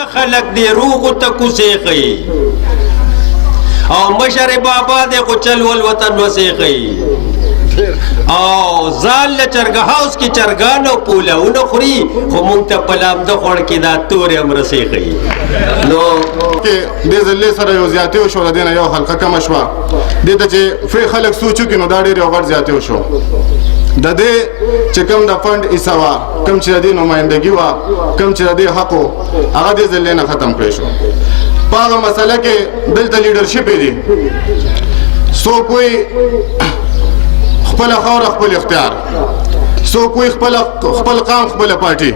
خلق دی روغ ته کوسې خي او مشر بابا دې خو چل ول وطن وسېخي او ځان له چرګ هاوس کې چرګان او پولاونه خوري خو مونږ ته په لامده خوړ کې دا تورې هم رسېخي نو دې ځلې سره یو زیاتې وشو د دې نه یو حلقه کمه شوه دې ته چې فری خلک سوچ وکړي نو دا ډېر یو غټ زیاتې وشو د دې چې کوم د فنډ حصه وه کوم چې د دې نمایندګي وه کوم چې د دې حق و هغه دې ځلې نه ختم کړی شو په هغه مسله کې دلته لیډرشپ یې دي څوک وایي خپله خاوره خپل اختیار څوک وایي خپل قام خپله پارټي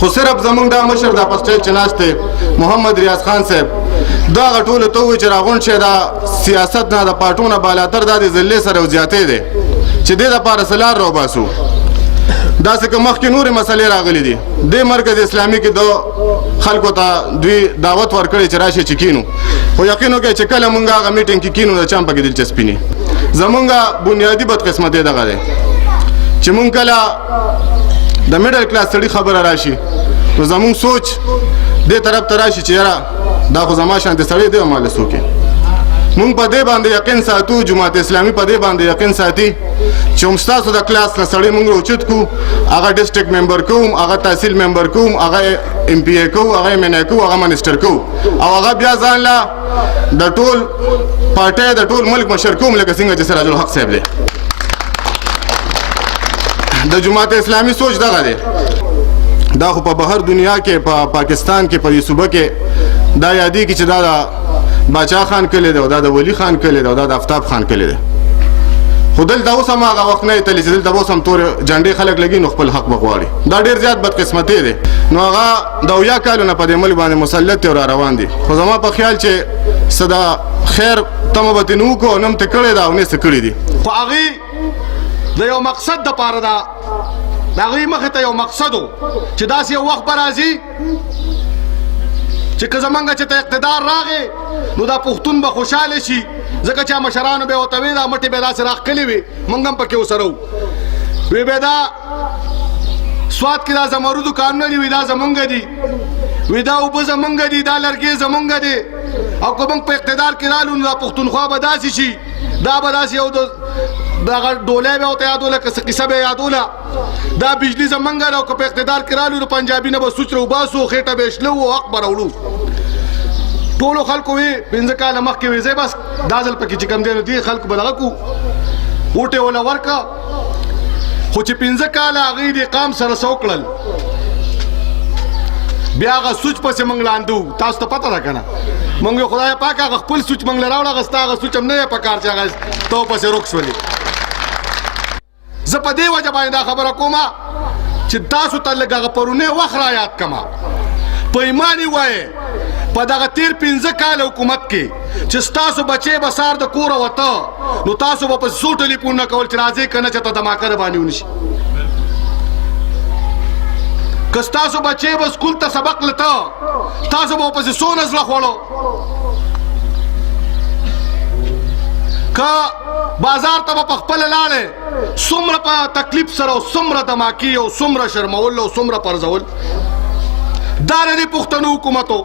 خو صرف زمونږ دا مشر دا په سټیج چې ناست دی محمد ریاض خان صاحب دا هغه ټولو ته ووایي چې راغونډ شي دا سیاست نه د پارټو نه بالاتر دا د ذلې سره یو زیاتې دی چې دې دپاره څه لار راوباسو داسې که مخکې نورې مسلې راغلي دي دې مرکز اسلامي کې د خلکو ته دوی دعوت ورکړی چې راشي چې کینو خو یقین وکړئ چې کله مونږ هغه میټینګ کې کینو د چا هم پکې دلچسپي نه زمونږ بنیادي بدقسمتي دغه دی چې مونږ کله د میډل کلاس سړي خبره راشي نو زمونږ سوچ دې طرف ته راشي چې یاره دا خو زما شانتې سړی دی او ما له څوک مونږ په دې باندې یقین ساتو جماعت اسلامی په دې باندې یقین ساتي چې هم ستاسو د کلاس نه سړی مونږ راوچت کړو هغه ډسټرکټ ممبر کوم هغه تحصیل ممبر کوم هغه ایم پی ای کوو هغه ایم این ای کوو هغه منسټر کوو او هغه بیا ځان له د ټول پارټۍ د ټول ملک مشر کوم لکه څنګه چې سراج الحق صاحب دی د جماعت اسلامی سوچ دغه دی دا خو په بهر دنیا کې په پاکستان کې په دې صوبه کې دا یادېږي چې دا د باچا خان کلی دی او دا د ولی خان کلی دی او دا د افتاب خان کلی دی خو دلته اوس هم هغه وخت نه یې تللی چې دلته به اوس هم تورې جنډې خلک لګي نو خپل حق به غواړي دا ډېر زیات بدقسمتي دی نو هغه د اویا کالونه په دې ملک باندې مسلط دی او را روان دي خو زما په خیال چې څه د خیر تمه به ترې نه وکړو نه م ترې کړې ده او نه یې څه کړي دي خو هغې د یو مقصد دپاره ده د هغوی مخې ته یو مقصد و چې داسې یو وخت به راځي چې که زمونږ چې ته اقتدار راغی نو دا پښتون به خوشحاله شي ځکه چې مشرانو به یې ورته وي دا مټې به یې داسې راښکلې وي مونږ هم پکې ورسره وو وی به دا سوات کې دا زمرودو کانونه دي وي دا زمونږ دي وی دا اوبه زمونږ دي دا لرګې زمونږ دي او که موږ په اقتدار کې رالو نو دا پښتونخوا به داسې شي دا به داسې یو دغه ډولۍ به ورته یادوله که څه کیسه به یې یادوله دا بجلي زمونږ ده او که په اقتدار کې رالو نو پنجابي نه به سوچ راوباسو خېټه به یې شله وو حق به راوړو ټولو خلکو وی 5 کاله مخکې وی زه بس دا ځل پکې چې کوم دی نو دې خلکو به دغه کړو ووټې وله ورکړه خو چې 5 کاله هغوی د قام سره څه وکړل بیا هغه سوچ پسې موږ لاندو تاسو ته پته ده که نه موږ خدای پاک هغه خپل سوچ موږ له راوړه هغه ستا هغه سوچ هم نه دی په کار چې هغه ته پسې روک شولې زه په دې وجه باندې دا خبره کوم چې تاسو ته لږ هغه پرونی وخت را یاد کړمه په ایمان یې وایې په دغه تیر 15 کال حکومت کې چې ستاسو بچی به سار د کوره وته نو تاسو به پسې څو ټلیفونونه کول چې راځئ که نه چې ته دماکه د باندې ونیسي که ستاسو بچی به سکول ته سبق لته تاسو به ورپسې څونه زړه خوړو که بازار ته به پخپله لاړې څومره په تکلیف سره او څومره دماکي او څومره شرمول او څومره پرځول دا د دې پښتنو حکومت و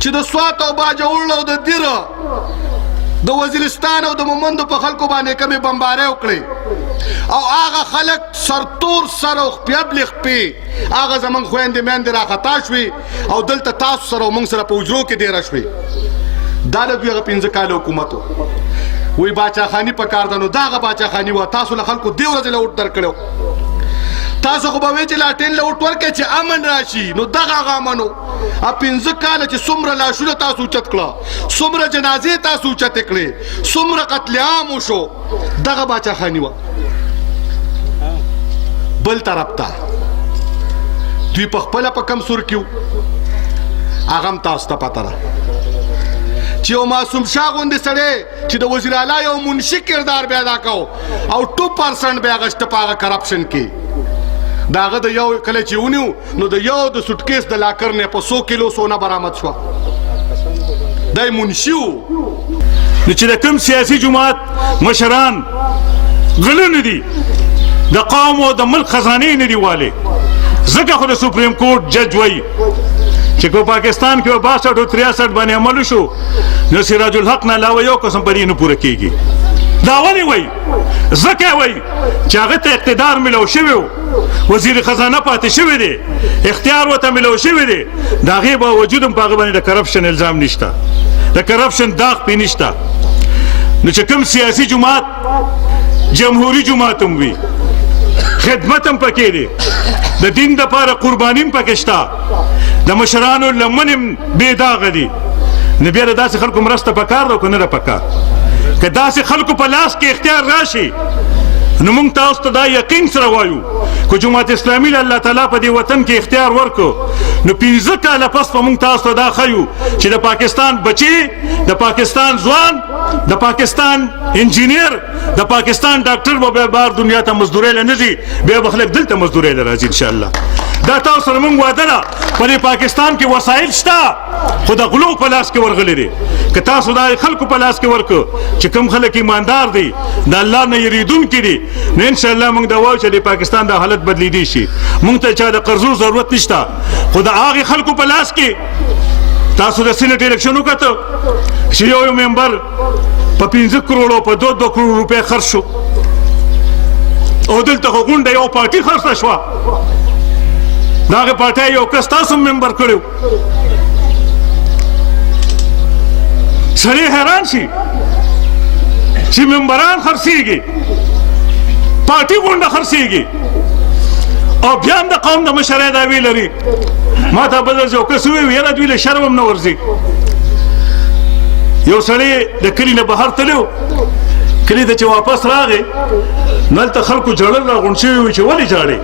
چې د سوات او باجوړ او د دیره د وزیرستان او د مومندو په خلکو باندې کمې بمبارۍ وکړې او هغه خلک سرتور سر او خپیبلې خپې هغه زموږ خویندې میندې راخطا شوې او دلته تاسو سره او موږ سره په حجرو کې دیره شوې دا د دوی هغه 15 کاله حکومت و وایي باچاخاني په کار ده نو دا هغه باچاخاني وه تاسو له خلکو دې ورځې له اوټ درکړی تاسو خو به وایئ چې لاټین له اوټ ورکړئ چې امن راشي نو دغه هغه امن و 15 کاله چې څومره لاشونه تاسو اوچت کړه څومره جنازې تاسو اوچتې کړې څومره قتل عام وشو دغه باچاخاني وه بل طرف ته دوی په خپله په کم سور کې هغه هم تاسو ته پته ده چې یو معصوم شاه غوندې سړی چې د وزیر اعلی یو منشي کردار بیا ادا کو او 2% بیا هغه شته په هغه کرپشن کې د هغه د یو کله چې ونیو نو د یو د سوټکیس د لاکر نه په 100 کیلو سونه برآمد شوه دی منشي و نو چې د کوم سیاسي جماعت مشران غله نه دي د قوم او د ملک خزانې نه دي والي ځکه خو د سپریم کورټ جج وایي چې کو پاکستان کې 62 او 63 باندې عمل شو نو سراج الحق نه علاوه یو قسم پرې نه پوره کیږي. دا ولې وای ځکه وای چې هغه ته اقتدار ملو شوی وزیر خزانه پاتې شوی دی اختیار وته ملو شوی دی د هغې باوجود هم په هغه باندې د کرپشن الزام نشته د کرپشن داغ پې نشته. نو چې کوم سیاسي جماعت جمهوري جماعت هم وي خدمت هم پکې دی د دین دپاره قرباني هم پکې شته د مشرانو لمن هم بې داغه دي نو بیا د داسې خلکو مرسته پکار ده که نه ده پکار که داسې خلکو په لاس کې اختیار راشي نو موږ تاسو ته دا یقین سره وایو که جماعت اسلامي له الله تعالی په دې وطن کې اختیار ورکړو نو 15 کاله پس به موږ تاسو ته دا ښیو چې د پاکستان بچي د پاکستان ځوان د پاکستان انجینیر د پاکستان ډاکټر به بیا بار دنیا ته مزدورۍ له نه ځي بیا به خلک دلته مزدورۍ له راځي انشاءالله. دا تاسو سره موږ وعده ده په دې پاکستان کې وسایل شته خو د غلو په لاس کې ورغلي دي که تاسو دا خلکو په لاس کې ورکړو چې کوم خلک ایماندار دي د الله نه یریدونکي دي نو انشاءالله موږ دا وایو چې د پاکستان دا حالت بدلیدی شي. موږ ته چا د قرضو ضرورت نشته خو د هغې خلکو په لاس کې تاسو د سینټ الیکشن وکړه چې یو ممبر په 15 کروڑو په 2 کروڑ روپۍ خرڅ شو او دلته خو غونډه یو پارټي خرڅه شوه د هغې پارټۍ یو کس تاسو ممبر کړی سړی حیران شي چې ممبران خرڅېږي پارټي غونډه خرڅېږي او بیا هم د قوم د مشرۍ دعوې لري. ما ته بل ورځ یو کس وویل یاره دوی له شرم هم نه ورځي. یو سړی د کلي نه بهر تللی کلي ته چې واپس راغی نو هلته خلکو ژړل راغونډ شوي وي چې ولې ژاړې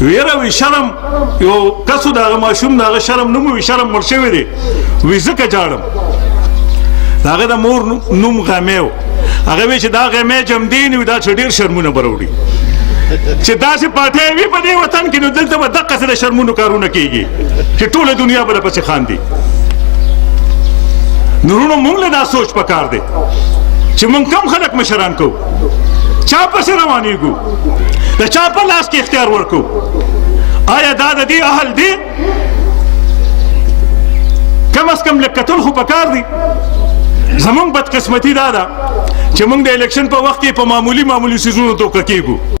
ویره وی شرم یو کسو د هغه ماشوم د هغه شرم نه مو وي شرم مړ شوی دی وی ځکه ژاړم د هغه د مور نوم غمې و هغه وی چې دا غمې جمدین وي دا چې ډېر شرمونه به راوړي چې داسې پارټۍ وي په دې وطن کې نو دلته به دقسې د شرمونو کارونه کېږي چې ټوله دنیا به درپسې خاندي. نو وروڼو موږ له دا سوچ پکار دی چې موږ کم خلک مشران کوو چا پسې روانېږو د چا په لاس کې اختیار ورکو آیا دا د دې اهل دی کم از کم لږ کتل خو پکار دی. زمونږ بدقسمتي دا ده چې موږ د الیکشن په وخت کې په معمولي څیزونو دوکه کېږو